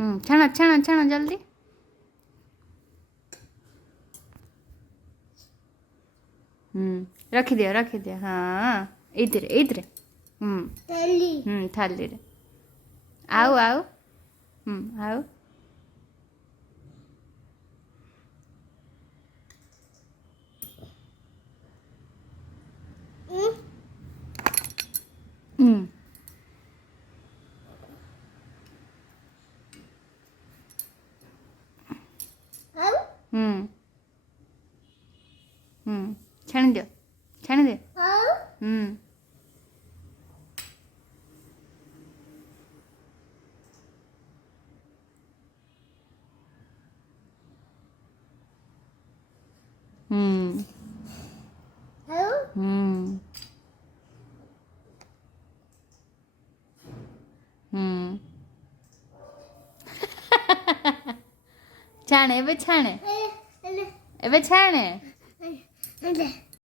छाना छाना छाना जल्दी। रखी दे। हाँ इधर इधर। थाली रे। आओ आओ। आओ। छानी दो छानी दे। छाणे एबे छाणे।